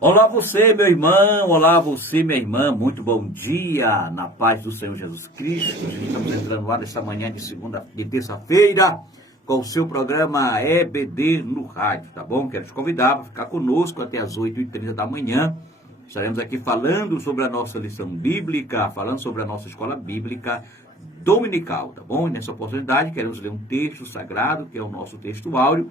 Olá você, meu irmão, olá você, minha irmã, muito bom dia, na paz do Senhor Jesus Cristo. Estamos entrando lá nesta manhã de terça-feira, com o seu programa EBD no rádio, tá bom? Quero te convidar para ficar conosco até as 8h30 da manhã. Estaremos aqui falando sobre a nossa lição bíblica, falando sobre a nossa escola bíblica dominical, tá bom? E nessa oportunidade queremos ler um texto sagrado, que é o nosso texto áureo,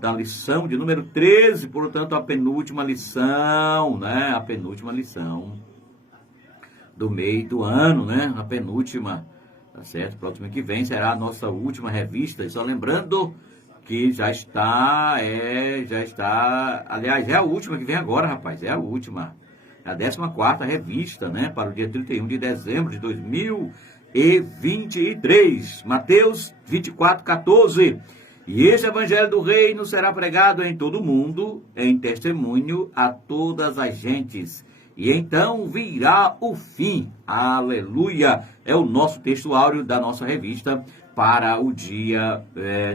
da lição de número 13, portanto, a penúltima lição, né? A penúltima lição do meio do ano, né? A penúltima, tá certo? Próximo que vem será a nossa última revista. E só lembrando que já está, aliás, é a última que vem agora, rapaz, é a última. É a 14ª revista, né? Para o dia 31 de dezembro de 2023. Mateus 24:14. E este evangelho do reino será pregado em todo o mundo, em testemunho a todas as gentes. E então virá o fim. Aleluia! É o nosso texto áureo da nossa revista para o dia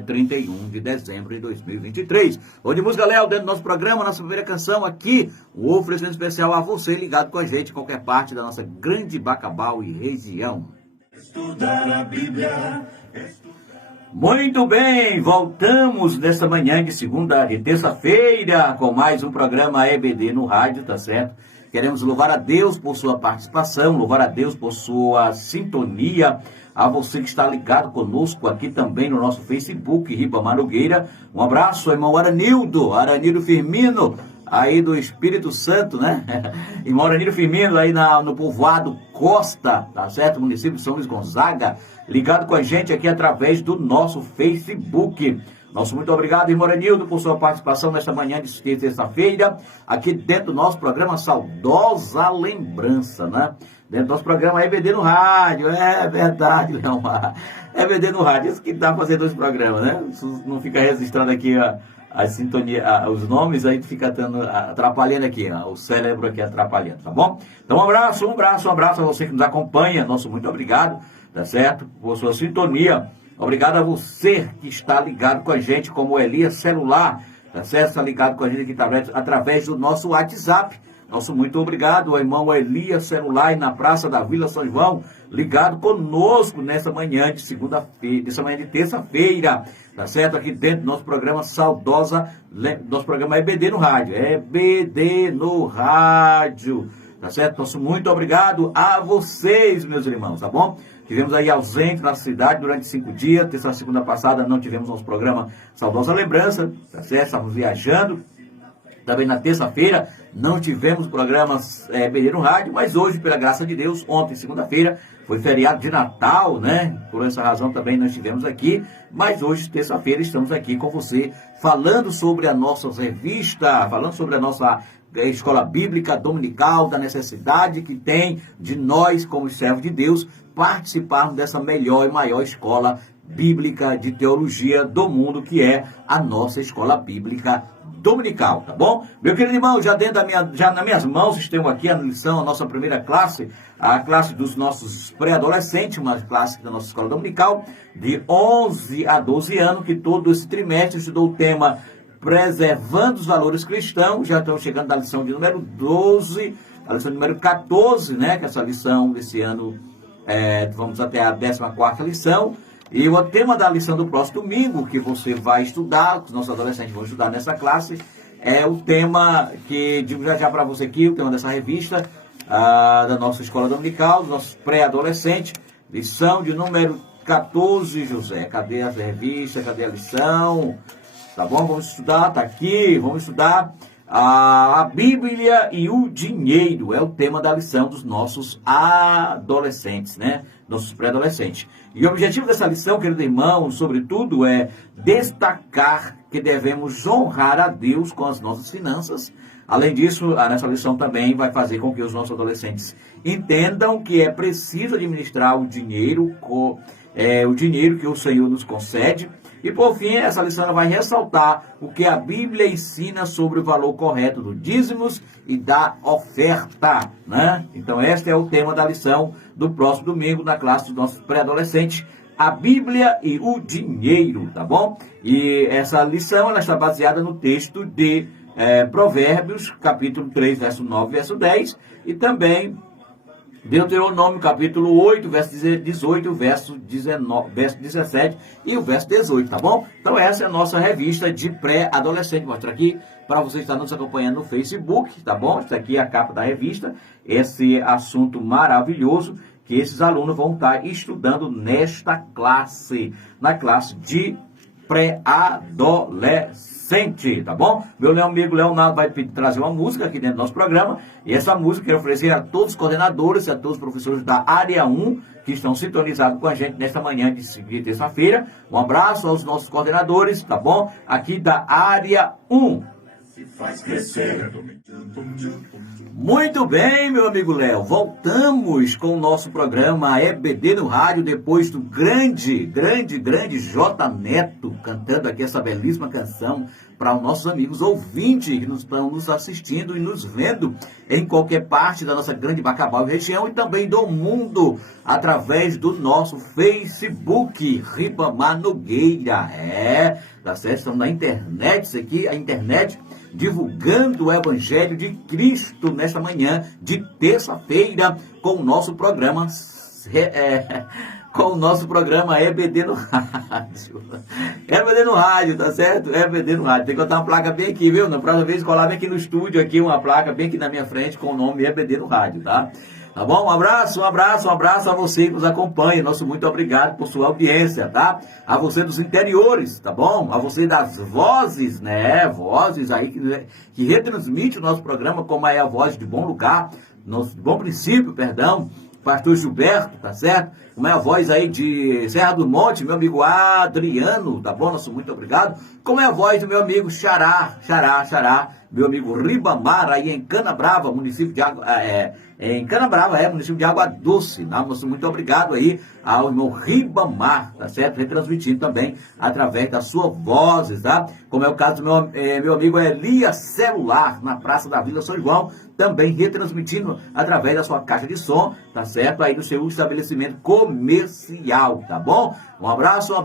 31 de dezembro de 2023. Onde música Léo, dentro do nosso programa, nossa primeira canção aqui, um oferecimento especial a você ligado com a gente em qualquer parte da nossa grande Bacabal e região. Estudar a Bíblia. Muito bem, voltamos nesta manhã de terça-feira, com mais um programa EBD no rádio, tá certo? Queremos louvar a Deus por sua participação, louvar a Deus por sua sintonia, a você que está ligado conosco aqui também no nosso Facebook, Ribamar Nogueira. Um abraço, irmão Aranildo Firmino, aí do Espírito Santo, né? Irmão Aranildo Firmino, aí no povoado Costa, tá certo? Município de São Luís Gonzaga, ligado com a gente aqui através do nosso Facebook. Nosso muito obrigado, irmão Aranildo, por sua participação nesta manhã de terça-feira, aqui dentro do nosso programa Saudosa Lembrança, né? Dentro do nosso programa EBD no rádio, é verdade, não, EBD no rádio, isso que dá pra fazer dois programas, né? Não fica registrando aqui a sintonia, os nomes, aí fica atrapalhando aqui, o cérebro aqui atrapalhando, tá bom? Então um abraço a você que nos acompanha, nosso muito obrigado, tá certo? Por sua sintonia. Obrigado a você que está ligado com a gente, como o Elias Celular, tá certo? Está ligado com a gente aqui através do nosso WhatsApp. Nosso muito obrigado ao irmão Elias Celular, na Praça da Vila São João, ligado conosco nessa manhã de terça-feira, tá certo? Aqui dentro do nosso programa nosso programa EBD no rádio, EBD no rádio, tá certo? Nosso muito obrigado a vocês, meus irmãos, tá bom? Tivemos aí ausente na cidade durante 5 dias, segunda passada não tivemos nosso programa Saudosa Lembrança, tá certo? Estávamos viajando. Também na terça-feira não tivemos programas EBD no rádio, mas hoje, pela graça de Deus, ontem, segunda-feira, foi feriado de Natal, né? Por essa razão também não estivemos aqui, mas hoje, terça-feira, estamos aqui com você, falando sobre a nossa revista, falando sobre a nossa escola bíblica dominical, da necessidade que tem de nós, como servos de Deus, participarmos dessa melhor e maior escola bíblica de teologia do mundo, que é a nossa escola bíblica dominical, tá bom? Meu querido irmão, já nas minhas mãos estamos aqui a lição, a nossa primeira classe, a classe dos nossos pré-adolescentes, uma classe da nossa escola dominical, de 11 a 12 anos, que todo esse trimestre estudou o tema Preservando os Valores Cristãos. Já estamos chegando na lição de número 12, a lição de número 14, né? Que essa lição desse ano, vamos até a 14ª lição. E o tema da lição do próximo domingo, que você vai estudar, que os nossos adolescentes vão estudar nessa classe, é o tema que digo já para você aqui, o tema dessa revista, da nossa escola dominical, dos nossos pré-adolescentes, lição de número 14, José. Cadê a revista? Cadê a lição? Tá bom? Vamos estudar, tá aqui, vamos estudar a Bíblia e o dinheiro. É o tema da lição dos nossos adolescentes, né? Nossos pré-adolescentes. E o objetivo dessa lição, querido irmão, sobretudo, é destacar que devemos honrar a Deus com as nossas finanças. Além disso, nessa lição também vai fazer com que os nossos adolescentes entendam que é preciso administrar o dinheiro que o Senhor nos concede. E por fim, essa lição vai ressaltar o que a Bíblia ensina sobre o valor correto dos dízimos e da oferta, né? Então, este é o tema da lição do próximo domingo na classe dos nossos pré-adolescentes, a Bíblia e o dinheiro, tá bom? E essa lição ela está baseada no texto de Provérbios, capítulo 3, verso 9, verso 10, e também Deuteronômio, capítulo 8, verso 18, verso 19, verso 17 e o verso 18, tá bom? Então essa é a nossa revista de pré-adolescente. Mostra aqui para você estar nos acompanhando no Facebook, tá bom? Isso aqui é a capa da revista, esse assunto maravilhoso que esses alunos vão estar estudando nesta classe, na classe de pré-adolescente, tá bom? Meu amigo Leonardo vai trazer uma música aqui dentro do nosso programa, e essa música eu quero oferecer a todos os coordenadores e a todos os professores da área 1 que estão sintonizados com a gente nesta manhã de terça-feira. Um abraço aos nossos coordenadores, tá bom? Aqui da área 1. Se faz crescer. Muito bem, meu amigo Léo, voltamos com o nosso programa EBD no Rádio, depois do grande J Neto, cantando aqui essa belíssima canção para os nossos amigos ouvintes que estão nos assistindo e nos vendo em qualquer parte da nossa grande Bacabal região e também do mundo, através do nosso Facebook, Ribamar Nogueira. Tá certo? Estamos na internet, isso aqui, a internet, divulgando o Evangelho de Cristo nesta manhã de terça-feira com o nosso programa EBD no Rádio. EBD no Rádio, tá certo? EBD no Rádio. Tem que botar uma placa bem aqui, viu? Na próxima vez colar bem aqui no estúdio, aqui uma placa bem aqui na minha frente com o nome EBD no Rádio, tá? Tá bom? Um abraço a você que nos acompanha. Nosso muito obrigado por sua audiência, tá? A você dos interiores, tá bom? A você das vozes, né? Vozes aí que retransmite o nosso programa, como é a Voz de Bom Lugar, nosso Bom Princípio, perdão, Pastor Gilberto, tá certo? Como é a voz aí de Serra do Monte, meu amigo Adriano, tá bom? Nosso muito obrigado. Como é a voz do meu amigo Xará, meu amigo Ribamar, aí em Canabrava, município de Água, município de Água Doce, tá? Nosso muito obrigado aí ao irmão Ribamar, tá certo? Retransmitindo também através das suas vozes, tá? Como é o caso do meu amigo Elias Celular, na Praça da Vila São João, também retransmitindo através da sua caixa de som, tá certo? Aí no seu estabelecimento comercial, tá bom? Um abraço,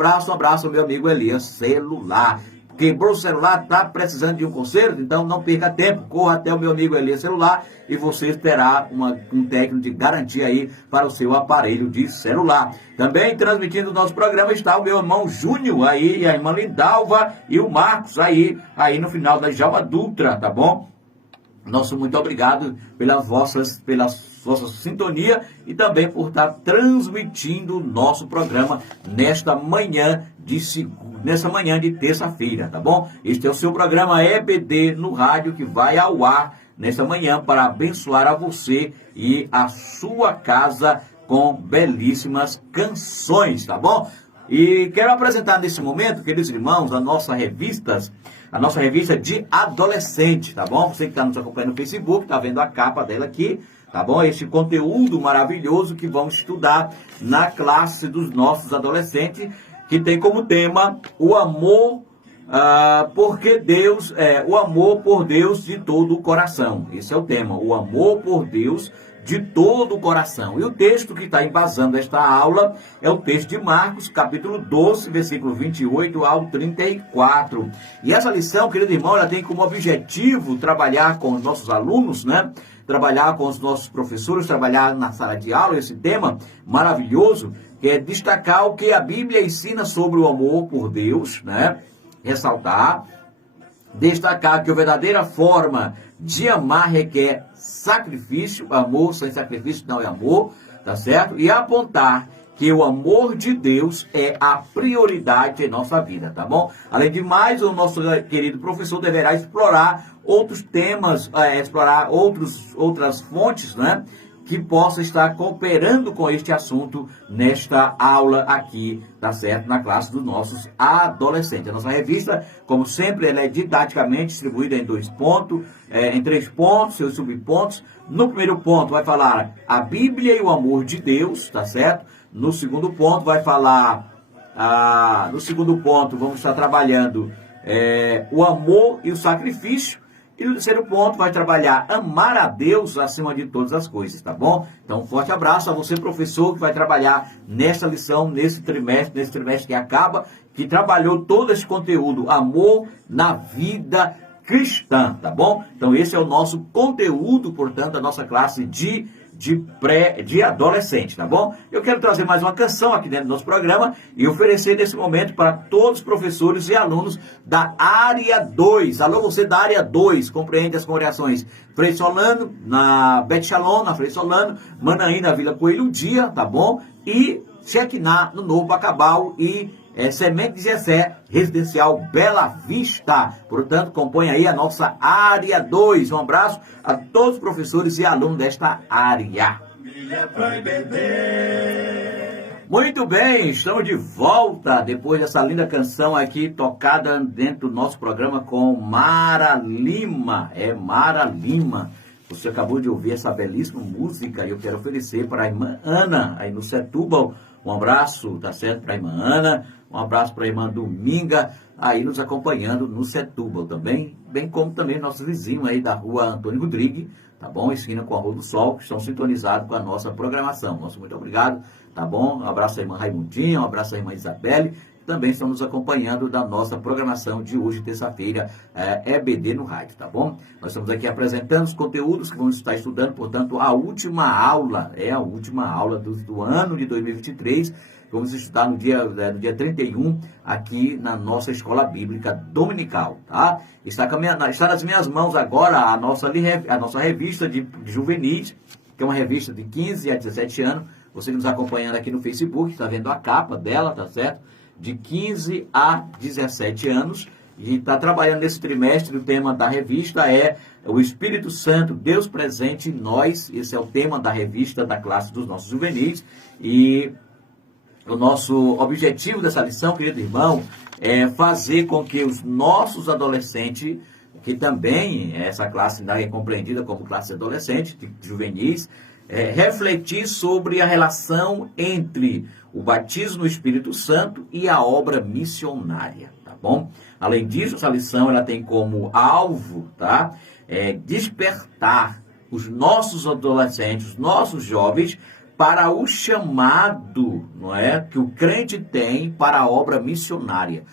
meu amigo Elias Celular. Quebrou o celular, tá precisando de um conserto? Então não perca tempo, corra até o meu amigo Elias Celular e você terá um técnico de garantia aí para o seu aparelho de celular. Também transmitindo o nosso programa está o meu irmão Júnior aí, a irmã Lindalva e o Marcos aí no final da Djalma Dutra, tá bom? Nosso muito obrigado pela vossa sintonia e também por estar transmitindo o nosso programa nesta manhã de terça-feira, tá bom? Este é o seu programa EBD no Rádio, que vai ao ar nesta manhã para abençoar a você e a sua casa com belíssimas canções, tá bom? E quero apresentar nesse momento, queridos irmãos, a nossa revista de adolescente, tá bom? Você que está nos acompanhando no Facebook, tá vendo a capa dela aqui, tá bom? Este conteúdo maravilhoso que vamos estudar na classe dos nossos adolescentes, que tem como tema o amor, o amor por Deus de todo o coração. Esse é o tema, o amor por Deus de todo o coração. E o texto que está embasando esta aula é o texto de Marcos, capítulo 12, versículo 28 ao 34. E essa lição, querido irmão, ela tem como objetivo trabalhar com os nossos alunos, né? Trabalhar com os nossos professores, trabalhar na sala de aula, esse tema maravilhoso, que é destacar o que a Bíblia ensina sobre o amor por Deus, né? Ressaltar, destacar que a verdadeira forma de amar requer sacrifício, amor sem sacrifício não é amor, tá certo? E apontar que o amor de Deus é a prioridade em nossa vida, tá bom? Além de mais, o nosso querido professor deverá explorar outros temas, explorar outras fontes, né? Que possa estar cooperando com este assunto nesta aula aqui, tá certo? Na classe dos nossos adolescentes. A nossa revista, como sempre, ela é didaticamente distribuída em em 3 pontos, seus subpontos. No primeiro ponto vai falar a Bíblia e o amor de Deus, tá certo? No segundo ponto vai falar, vamos estar trabalhando o amor e o sacrifício. E no terceiro ponto vai trabalhar amar a Deus acima de todas as coisas, tá bom? Então um forte abraço a você, professor, que vai trabalhar nesta lição, nesse trimestre que acaba, que trabalhou todo esse conteúdo, amor na vida cristã, tá bom? Então esse é o nosso conteúdo, portanto, da nossa classe de adolescente, tá bom? Eu quero trazer mais uma canção aqui dentro do nosso programa e oferecer nesse momento para todos os professores e alunos da área 2. Alô, você da área 2, compreende as congregações Frei Solano, na Bet Shalom, na Frei Solano, Manaim, na Vila Coelho Dia, tá bom? E Shekinah, no Novo Bacabal e Semente de Jessé, Residencial Bela Vista. Portanto, compõe aí a nossa área 2. Um abraço a todos os professores e alunos desta área. Muito bem, estamos de volta depois dessa linda canção aqui tocada dentro do nosso programa com Mara Lima. Mara Lima. Você acabou de ouvir essa belíssima música e eu quero oferecer para a irmã Ana, aí no Setúbal. Um abraço, tá certo, para a irmã Ana, um abraço para a irmã Dominga, aí nos acompanhando no Setúbal também, bem como também nossos vizinhos aí da rua Antônio Rodrigues, tá bom? Esquina com a Rua do Sol, que estão sintonizados com a nossa programação. Nosso muito obrigado, tá bom? Um abraço à irmã Raimundinha, um abraço à irmã Isabelle, que também estão nos acompanhando da nossa programação de hoje, terça-feira, EBD no rádio, tá bom? Nós estamos aqui apresentando os conteúdos que vamos estar estudando, portanto, a última aula do ano de 2023, vamos estudar no dia 31, aqui na nossa Escola Bíblica Dominical, tá? Está nas minhas mãos agora a nossa revista de juvenis, que é uma revista de 15 a 17 anos, você nos acompanhando aqui no Facebook, está vendo a capa dela, tá certo? De 15 a 17 anos, e está trabalhando nesse trimestre. O tema da revista é o Espírito Santo, Deus presente em nós. Esse é o tema da revista da classe dos nossos juvenis. E o nosso objetivo dessa lição, querido irmão, é fazer com que os nossos adolescentes, que também essa classe é compreendida como classe adolescente, de juvenis, refletir sobre a relação entre o batismo no Espírito Santo e a obra missionária, tá bom? Além disso, essa lição ela tem como alvo, tá? Despertar os nossos adolescentes, os nossos jovens, para o chamado, não é, que o crente tem para a obra missionária.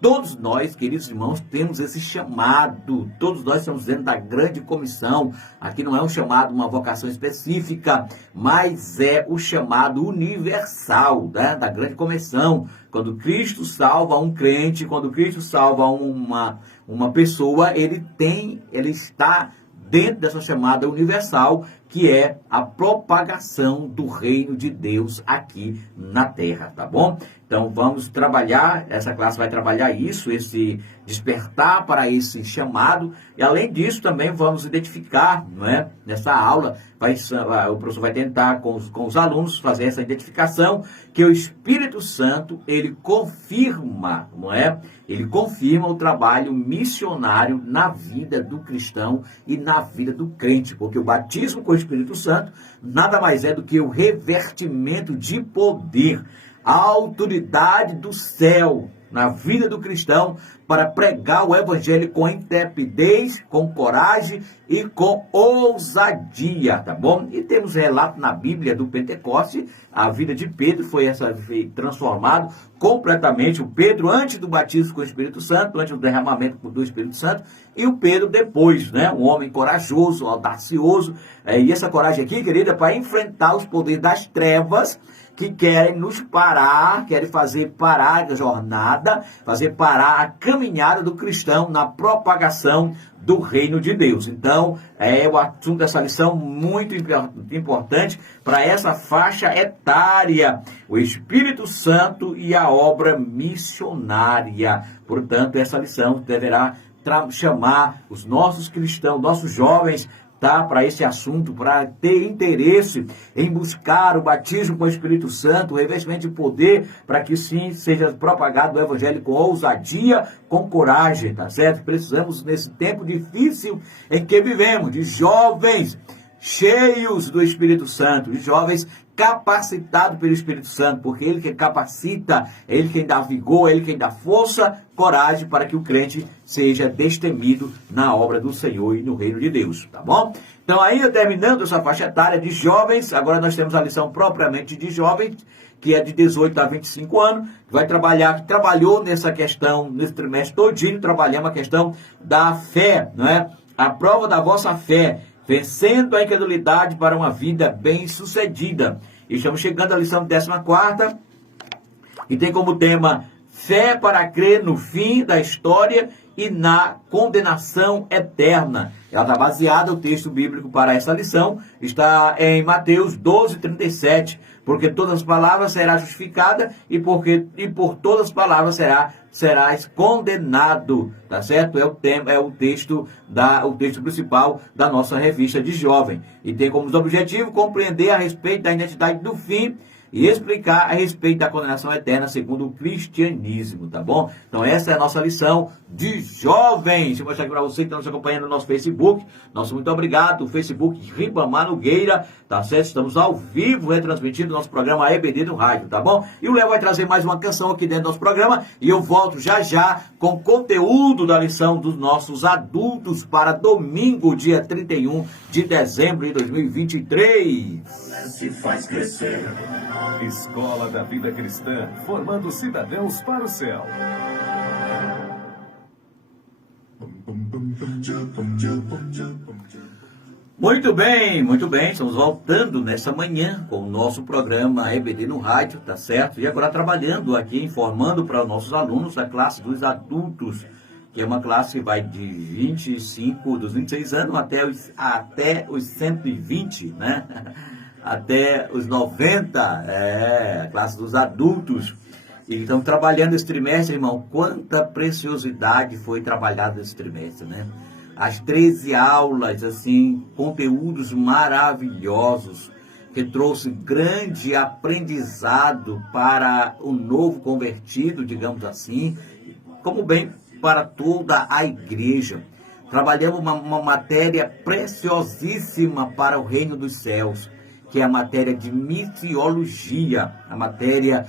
Todos nós, queridos irmãos, temos esse chamado. Todos nós estamos dentro da grande comissão. Aqui não é um chamado, uma vocação específica, mas é o chamado universal, né, da grande comissão. Quando Cristo salva um crente, quando Cristo salva uma pessoa, ele está dentro dessa chamada universal, que é a propagação do reino de Deus aqui na terra, tá bom? Então vamos trabalhar, essa classe vai trabalhar isso, esse despertar para esse chamado, e além disso também vamos identificar, não é? Nessa aula, o professor vai tentar com os alunos fazer essa identificação, que o Espírito Santo, ele confirma, não é? Ele confirma o trabalho missionário na vida do cristão e na vida do crente, porque o batismo com o Espírito Santo nada mais é do que o revertimento de poder, a autoridade do céu na vida do cristão para pregar o evangelho com intrepidez, com coragem e com ousadia, tá bom? E temos relato na Bíblia do Pentecoste, a vida de Pedro foi transformado completamente. O Pedro antes do batismo com o Espírito Santo, antes do derramamento do Espírito Santo, e o Pedro depois, né? Um homem corajoso, audacioso, e essa coragem aqui, querida, para enfrentar os poderes das trevas, que querem nos parar, querem fazer parar a jornada, fazer parar a caminhada do cristão na propagação do reino de Deus. Então, o assunto dessa lição muito importante para essa faixa etária, o Espírito Santo e a obra missionária. Portanto, essa lição deverá chamar os nossos cristãos, nossos jovens, tá, para esse assunto, para ter interesse em buscar o batismo com o Espírito Santo, o revestimento de poder, para que sim seja propagado o evangelho com ousadia, com coragem, tá certo? Precisamos, nesse tempo difícil em que vivemos, de jovens cheios do Espírito Santo, de jovens capacitados pelo Espírito Santo, porque ele que capacita, é ele quem dá vigor, é ele quem dá força, coragem para que o crente seja destemido na obra do Senhor e no reino de Deus, tá bom? Então, ainda terminando essa faixa etária de jovens, agora nós temos a lição propriamente de jovens, que é de 18 a 25 anos, que vai trabalhar, que trabalhou nessa questão, nesse trimestre todinho, trabalhamos a questão da fé, não é? A prova da vossa fé, vencendo a incredulidade para uma vida bem-sucedida. E estamos chegando à lição 14ª, e tem como tema fé para crer no fim da história e na condenação eterna. Ela está baseada, o texto bíblico para essa lição está em Mateus 12:37, porque todas as palavras será justificada e por todas as palavras serás condenado, tá certo? É o tema, é o texto principal da nossa revista de jovem. E tem como objetivo compreender a respeito da identidade do fim e explicar a respeito da condenação eterna segundo o cristianismo, tá bom? Então essa é a nossa lição de jovens. Deixa eu mostrar aqui para você que está nos acompanhando no nosso Facebook. Nosso muito obrigado, o Facebook Ribamar Nogueira, tá certo? Estamos ao vivo retransmitindo nosso programa EBD no rádio, tá bom? E o Léo vai trazer mais uma canção aqui dentro do nosso programa e eu volto já já com conteúdo da lição dos nossos adultos para domingo, dia 31 de dezembro de 2023. Se faz crescer. Escola da Vida Cristã, formando cidadãos para o céu. Muito bem, estamos voltando nessa manhã com o nosso programa EBD no rádio, tá certo? E agora trabalhando aqui, informando para os nossos alunos a classe dos adultos, que é uma classe que vai de 25, dos 26 anos até os 120, né? Até os 90, a classe dos adultos. E estamos trabalhando esse trimestre, irmão, quanta preciosidade foi trabalhada esse trimestre, né? As 13 aulas, assim, conteúdos maravilhosos, que trouxe grande aprendizado para o novo convertido, digamos assim, como bem para toda a igreja. Trabalhamos uma matéria preciosíssima para o reino dos céus, que é a matéria de missiologia, a matéria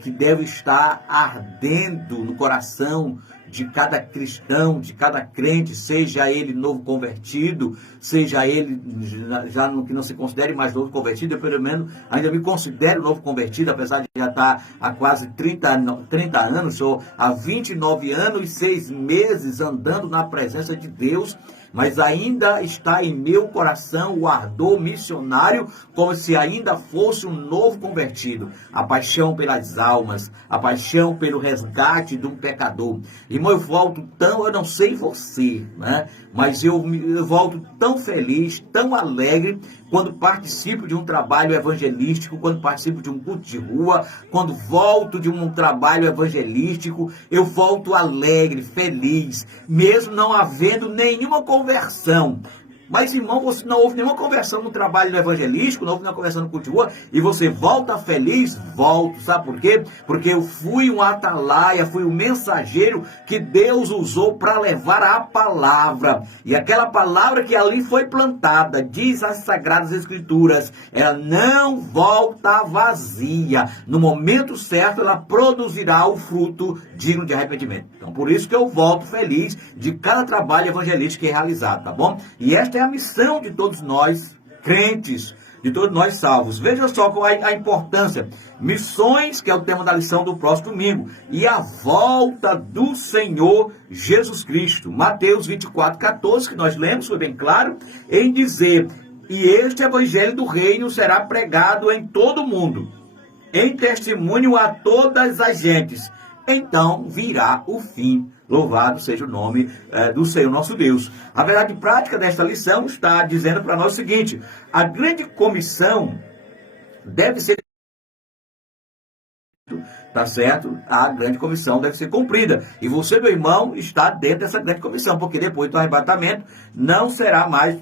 que deve estar ardendo no coração de cada cristão, de cada crente, seja ele novo convertido, seja ele já no que não se considere mais novo convertido, eu pelo menos ainda me considero novo convertido, apesar de já estar há quase 30 anos, sou há 29 anos e 6 meses andando na presença de Deus, mas ainda está em meu coração o ardor missionário, como se ainda fosse um novo convertido. A paixão pelas almas, a paixão pelo resgate de um pecador. Irmão, eu não sei você, né? Mas eu volto tão feliz, tão alegre, quando participo de um trabalho evangelístico, quando participo de um culto de rua, quando volto de um trabalho evangelístico, eu volto alegre, feliz, mesmo não havendo nenhuma conversão. Mas, irmão, você não houve nenhuma conversão no trabalho evangelístico, não houve nenhuma conversão no culto de rua, e você volta feliz? Volto. Sabe por quê? Porque eu fui um atalaia, fui um mensageiro que Deus usou para levar a palavra. E aquela palavra que ali foi plantada, diz as Sagradas Escrituras, ela não volta vazia. No momento certo, ela produzirá o fruto digno de arrependimento. Então, por isso que eu volto feliz de cada trabalho evangelístico que é realizado, tá bom? E esta é a missão de todos nós, crentes, de todos nós salvos. Veja só qual é a importância. Missões, que é o tema da lição do próximo domingo. E a volta do Senhor Jesus Cristo. Mateus 24:14, que nós lemos, foi bem claro, em dizer: e este evangelho do reino será pregado em todo o mundo, em testemunho a todas as gentes. Então virá o fim. Louvado seja o nome do Senhor nosso Deus. A verdade prática desta lição está dizendo para nós o seguinte: a grande comissão deve ser, tá certo? A grande comissão deve ser cumprida. E você, meu irmão, está dentro dessa grande comissão, porque depois do arrebatamento não terá mais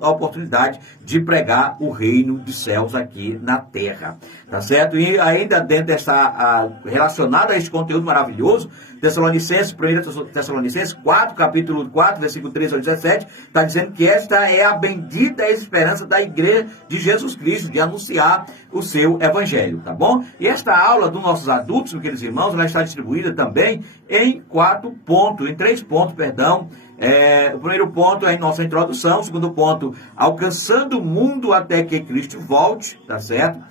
a oportunidade de pregar o reino dos céus aqui na terra. Tá certo? E ainda dentro dessa, relacionada a esse conteúdo maravilhoso, Tessalonicenses, 1 Tessalonicenses 4, capítulo 4, versículo 13 ao 17, está dizendo que esta é a bendita esperança da igreja de Jesus Cristo, de anunciar o seu evangelho, tá bom? E esta aula dos nossos adultos, meus queridos irmãos, ela está distribuída também em 3 pontos, perdão. O primeiro ponto é em nossa introdução, o segundo ponto, alcançando o mundo até que Cristo volte, tá certo?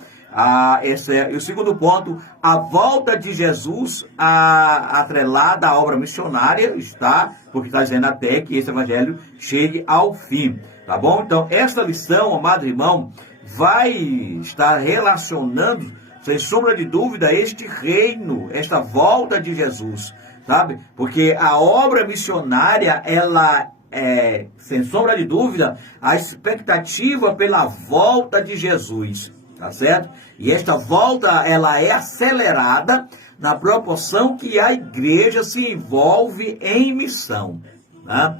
Esse é o segundo ponto, a volta de Jesus atrelada à obra missionária, está, porque está dizendo até que esse evangelho chegue ao fim, tá bom? Então, esta lição, amado irmão, vai estar relacionando, sem sombra de dúvida, este reino, esta volta de Jesus, sabe? Porque a obra missionária, ela é, sem sombra de dúvida, a expectativa pela volta de Jesus, tá certo? E esta volta, ela é acelerada na proporção que a igreja se envolve em missão, tá?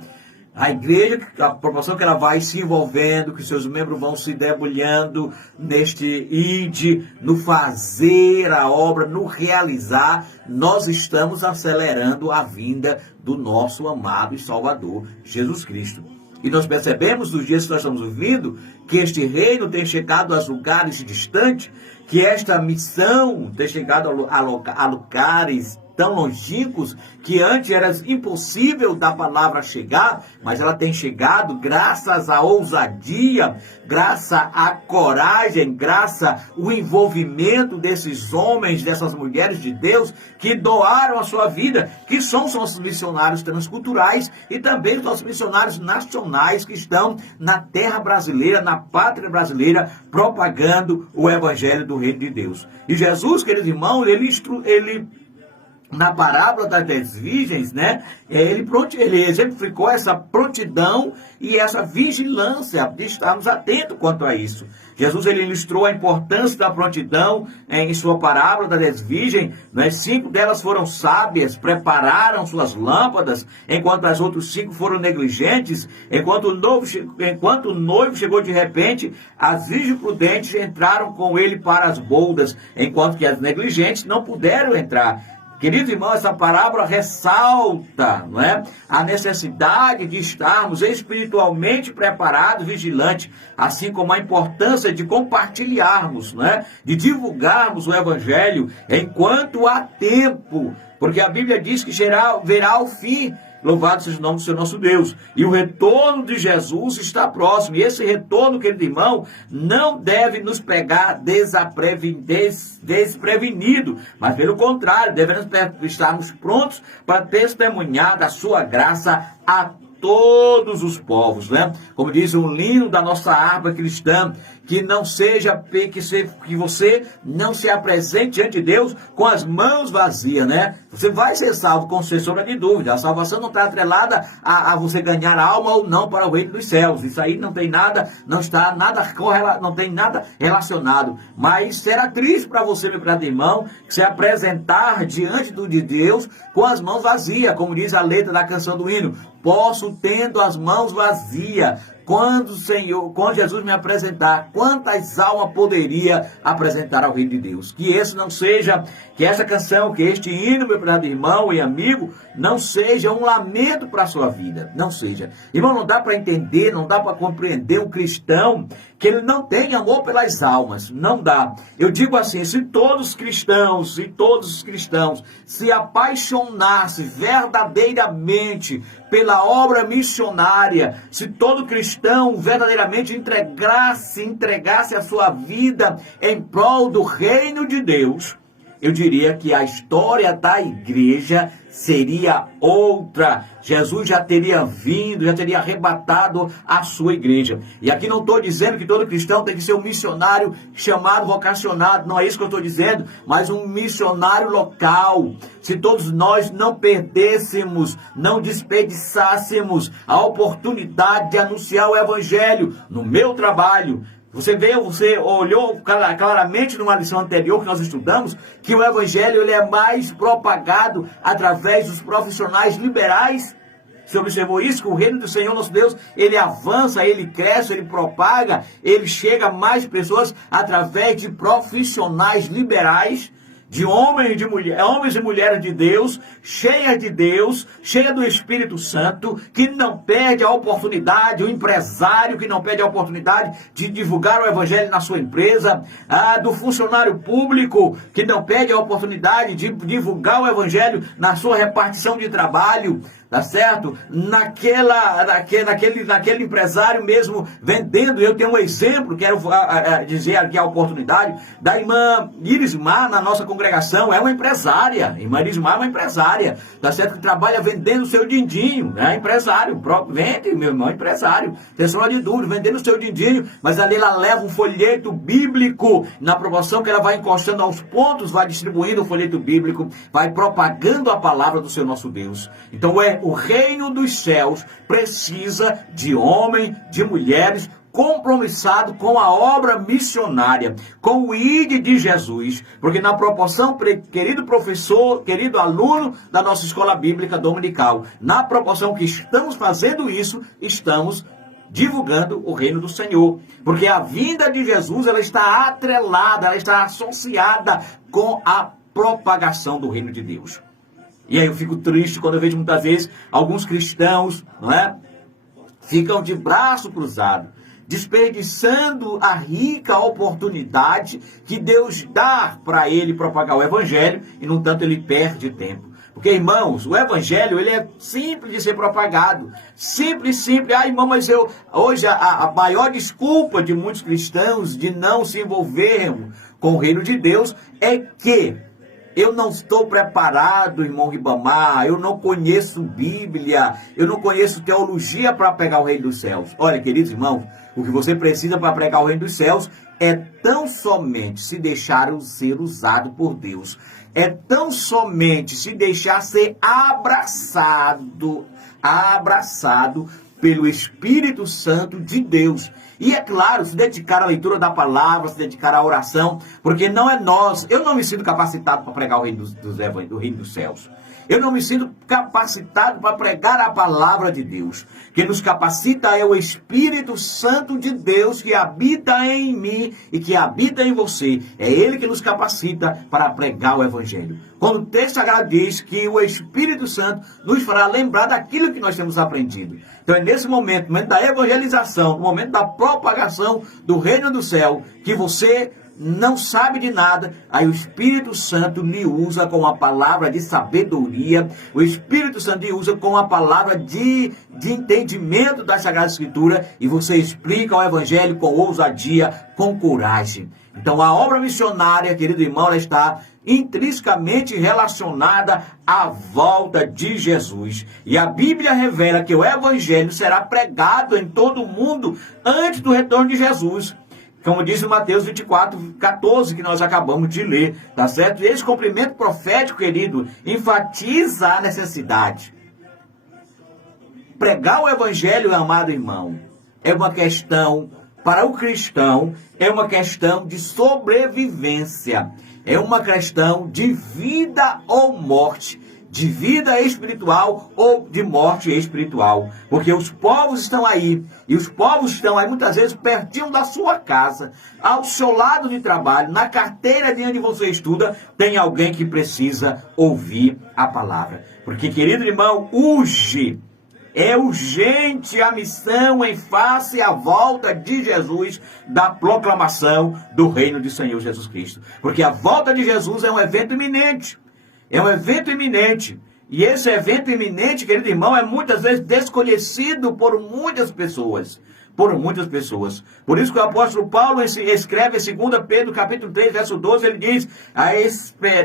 A igreja, a proporção que ela vai se envolvendo, que seus membros vão se debulhando neste ide, no fazer a obra, no realizar, nós estamos acelerando a vinda do nosso amado e Salvador, Jesus Cristo. E nós percebemos nos dias que nós estamos vivendo, que este reino tem chegado a lugares distantes, que esta missão tem chegado a lugares tão longínquos, que antes era impossível da palavra chegar, mas ela tem chegado graças à ousadia, graças à coragem, graças ao envolvimento desses homens, dessas mulheres de Deus, que doaram a sua vida, que são os nossos missionários transculturais e também os nossos missionários nacionais que estão na terra brasileira, na pátria brasileira, propagando o evangelho do reino de Deus. E Jesus, queridos irmãos, ele na parábola das 10 virgens, né, ele exemplificou essa prontidão e essa vigilância de estarmos atentos quanto a isso. Jesus, ele ilustrou a importância da prontidão em sua parábola das 10 virgens, né? 5 delas foram sábias, prepararam suas lâmpadas, enquanto as outras 5 foram negligentes. Enquanto o noivo chegou de repente, as virgens prudentes entraram com ele para as boldas, enquanto que as negligentes não puderam entrar. Querido irmão, essa parábola ressalta, não é, a necessidade de estarmos espiritualmente preparados, vigilantes, assim como a importância de compartilharmos, não é, de divulgarmos o evangelho enquanto há tempo, porque a Bíblia diz que verá o fim. Louvado seja o nome do Senhor nosso Deus. E o retorno de Jesus está próximo. E esse retorno, querido irmão, não deve nos pegar desprevenido. Mas, pelo contrário, devemos estarmos prontos para testemunhar da sua graça a todos os povos, né? Como diz um hino da nossa harpa cristã, que não seja, que você não se apresente diante de Deus com as mãos vazias, né? Você vai ser salvo, com sem sombra de dúvida. A salvação não está atrelada a você ganhar alma ou não para o reino dos céus. Isso aí não tem nada, não tem nada relacionado. Mas será triste para você, meu brother irmão, se apresentar diante de Deus com as mãos vazias, como diz a letra da canção do hino. Posso, tendo as mãos vazias, quando Jesus me apresentar, quantas almas poderia apresentar ao reino de Deus? Que esse não seja, que essa canção, que este hino, meu brother irmão e amigo, não seja um lamento para a sua vida. Não seja. Irmão, não dá para entender, não dá para compreender um cristão que ele não tem amor pelas almas. Não dá. Eu digo assim, se todos os cristãos se apaixonassem verdadeiramente pela obra missionária, se todo cristão verdadeiramente entregasse a sua vida em prol do reino de Deus, eu diria que a história da igreja seria outra. Jesus já teria vindo, já teria arrebatado a sua igreja. E aqui não estou dizendo que todo cristão tem que ser um missionário chamado, vocacionado. Não é isso que eu estou dizendo, mas um missionário local. Se todos nós não perdêssemos, não desperdiçássemos a oportunidade de anunciar o evangelho no meu trabalho. Você olhou claramente numa lição anterior que nós estudamos, que o evangelho ele é mais propagado através dos profissionais liberais. Você observou isso? Que o reino do Senhor nosso Deus, ele avança, ele cresce, ele propaga, ele chega a mais pessoas através de profissionais liberais, de homens e mulheres de Deus, cheias do Espírito Santo, que não perde a oportunidade, o empresário que não perde a oportunidade de divulgar o evangelho na sua empresa, do funcionário público que não perde a oportunidade de divulgar o evangelho na sua repartição de trabalho, tá certo? Naquele empresário mesmo vendendo. Eu tenho um exemplo, quero dizer aqui a oportunidade, da irmã Irismar na nossa congregação. É uma empresária, irmã Irismar é uma empresária, tá certo? Que trabalha vendendo o seu din-dinho, né? Empresário, vende, meu irmão, empresário, pessoa de duro, vendendo o seu din-dinho, mas ali ela leva um folheto bíblico, na proporção que ela vai encostando aos pontos, vai distribuindo o folheto bíblico, vai propagando a palavra do seu nosso Deus. Então o reino dos céus precisa de homens, de mulheres compromissado com a obra missionária, com o ID de Jesus, porque na proporção, querido professor, querido aluno da nossa escola bíblica dominical, na proporção que estamos fazendo isso, estamos divulgando o reino do Senhor, porque a vinda de Jesus, ela está atrelada, ela está associada com a propagação do reino de Deus. E aí eu fico triste quando eu vejo muitas vezes alguns cristãos, não é? Ficam de braço cruzado, desperdiçando a rica oportunidade que Deus dá para ele propagar o evangelho, e no tanto ele perde tempo. Porque, irmãos, o evangelho, ele é simples de ser propagado. Simples. Ah, irmão, mas hoje a maior desculpa de muitos cristãos de não se envolverem com o reino de Deus é que eu não estou preparado, irmão Ribamar, eu não conheço Bíblia, eu não conheço teologia para pregar o reino dos céus. Olha, queridos irmãos, o que você precisa para pregar o reino dos céus é tão somente se deixar ser usado por Deus. É tão somente se deixar ser abraçado pelo Espírito Santo de Deus. E é claro, se dedicar à leitura da palavra, se dedicar à oração, porque não é nós. Eu não me sinto capacitado para pregar o reino do reino dos céus. Eu não me sinto capacitado para pregar a palavra de Deus. Quem nos capacita é o Espírito Santo de Deus que habita em mim e que habita em você. É Ele que nos capacita para pregar o Evangelho. Quando o texto sagrado diz que o Espírito Santo nos fará lembrar daquilo que nós temos aprendido. Então é nesse momento, no momento da evangelização, no momento da propagação do reino do céu, que você não sabe de nada, aí o Espírito Santo lhe usa com a palavra de sabedoria, o Espírito Santo lhe usa com a palavra de entendimento da Sagrada Escritura, e você explica o Evangelho com ousadia, com coragem. Então a obra missionária, querido irmão, ela está intrinsecamente relacionada à volta de Jesus. E a Bíblia revela que o Evangelho será pregado em todo o mundo antes do retorno de Jesus. Como diz o Mateus 24:14, que nós acabamos de ler, tá certo? E esse cumprimento profético, querido, enfatiza a necessidade. Pregar o Evangelho, amado irmão, é uma questão, para o cristão, é uma questão de sobrevivência. É uma questão de vida ou morte, de vida espiritual ou de morte espiritual. Porque os povos estão aí, e os povos estão aí muitas vezes pertinho da sua casa, ao seu lado de trabalho, na carteira de onde você estuda, tem alguém que precisa ouvir a palavra. Porque, querido irmão, é urgente a missão em face à volta de Jesus, da proclamação do reino do Senhor Jesus Cristo. Porque a volta de Jesus é um evento iminente. É um evento iminente. E esse evento iminente, querido irmão, é muitas vezes desconhecido por muitas pessoas. Por isso que o apóstolo Paulo escreve em 2 Pedro, capítulo 3, verso 12, ele diz: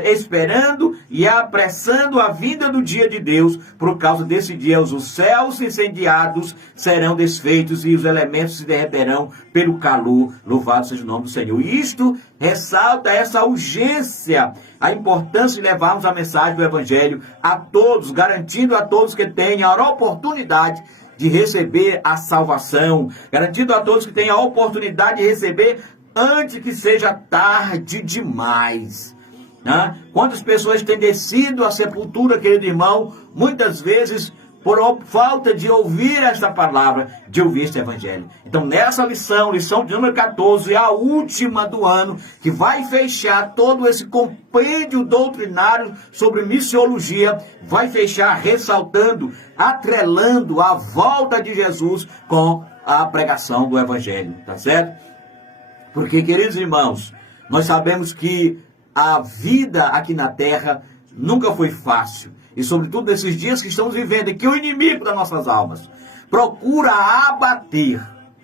esperando e apressando a vinda do dia de Deus, por causa desse dia os céus incendiados serão desfeitos e os elementos se derreterão pelo calor. Louvado seja o nome do Senhor. E isto ressalta essa urgência, a importância de levarmos a mensagem do Evangelho a todos, garantindo a todos que tenham a oportunidade de receber a salvação, garantindo a todos que tenham a oportunidade de receber antes que seja tarde demais. Né? Quantas pessoas têm descido à sepultura, querido irmão, muitas vezes por falta de ouvir esta palavra, de ouvir este evangelho. Então, nessa lição de número 14, a última do ano, que vai fechar todo esse compêndio doutrinário sobre missiologia, vai fechar ressaltando, atrelando a volta de Jesus com a pregação do evangelho, tá certo? Porque, queridos irmãos, nós sabemos que a vida aqui na terra nunca foi fácil. e sobretudo nesses dias que estamos vivendo, em que o inimigo das nossas almas procura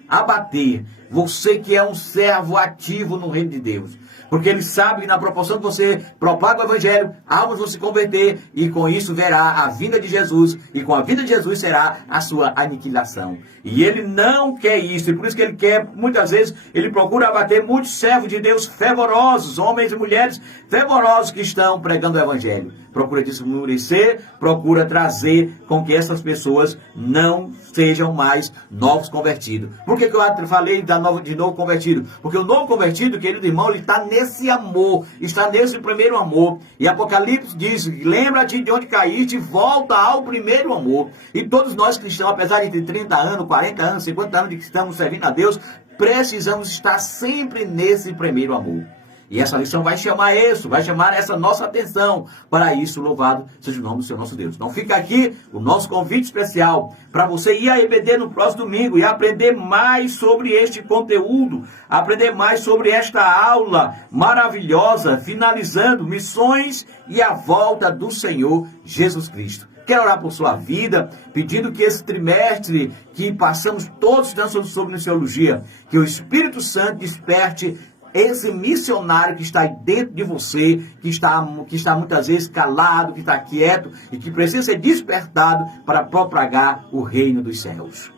abater você que é um servo ativo no reino de Deus. Porque ele sabe que na proporção que você propaga o evangelho, almas vão se converter e com isso verá a vinda de Jesus e com a vinda de Jesus será a sua aniquilação. E ele não quer isso, e por isso que ele quer, muitas vezes, ele procura abater muitos servos de Deus fervorosos, homens e mulheres fervorosos que estão pregando o evangelho. Procura desmurecer, procura trazer com que essas pessoas não sejam mais novos convertidos. Por que eu falei de novo convertido? Porque o novo convertido, querido irmão, ele está nesse amor, está nesse primeiro amor. E Apocalipse diz, lembra-te de onde caíste, volta ao primeiro amor. E todos nós cristãos, apesar de ter 30 anos, 40 anos, 50 anos de que estamos servindo a Deus, precisamos estar sempre nesse primeiro amor. E essa lição vai chamar essa nossa atenção. Para isso, louvado seja o nome do Senhor nosso Deus. Então fica aqui o nosso convite especial para você ir à EBD no próximo domingo e aprender mais sobre este conteúdo, aprender mais sobre esta aula maravilhosa, finalizando missões e a volta do Senhor Jesus Cristo. Quero orar por sua vida, pedindo que esse trimestre que passamos todos estudando sobre missiologia, que o Espírito Santo desperte esse missionário que está aí dentro de você, que está muitas vezes calado, que está quieto e que precisa ser despertado para propagar o reino dos céus.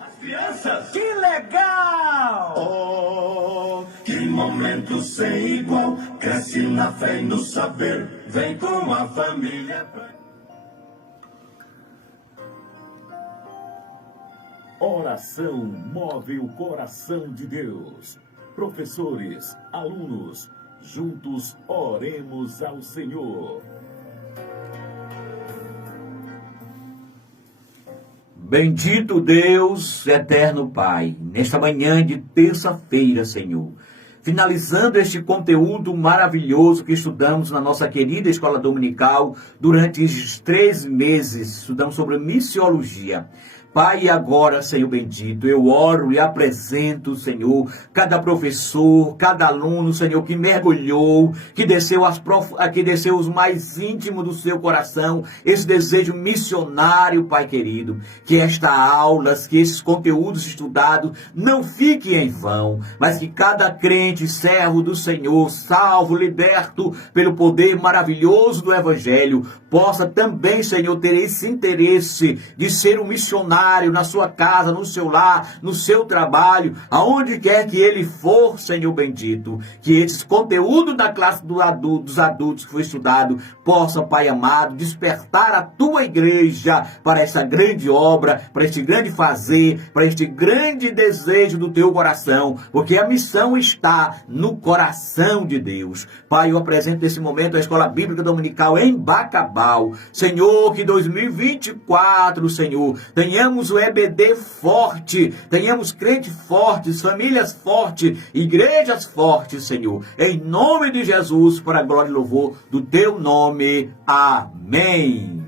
As crianças, que legal! Oh, que momento sem igual, cresce na fé e no saber, vem com a família. Oração move o coração de Deus. Professores, alunos, juntos oremos ao Senhor. Bendito Deus, eterno Pai, nesta manhã de terça-feira, Senhor, finalizando este conteúdo maravilhoso que estudamos na nossa querida escola dominical durante estes 3 meses, estudamos sobre missiologia. Pai, agora, Senhor bendito, eu oro e apresento, Senhor, cada professor, cada aluno, Senhor, que mergulhou, que desceu os mais íntimos do seu coração, esse desejo missionário, Pai querido, que estas aulas, que esses conteúdos estudados não fiquem em vão, mas que cada crente, servo do Senhor, salvo, liberto pelo poder maravilhoso do Evangelho, possa também, Senhor, ter esse interesse de ser um missionário na sua casa, no seu lar, no seu trabalho, aonde quer que ele for, Senhor bendito, que esse conteúdo da classe dos adultos que foi estudado possa, Pai amado, despertar a tua igreja para essa grande obra, para este grande fazer, para este grande desejo do teu coração, porque a missão está no coração de Deus. Pai, eu apresento nesse momento a Escola Bíblica Dominical em Bacabal. Senhor, que 2024, Senhor, tenhamos o EBD forte, tenhamos crentes fortes, famílias fortes, igrejas fortes, Senhor. Em nome de Jesus, para a glória e louvor do teu nome. Amém.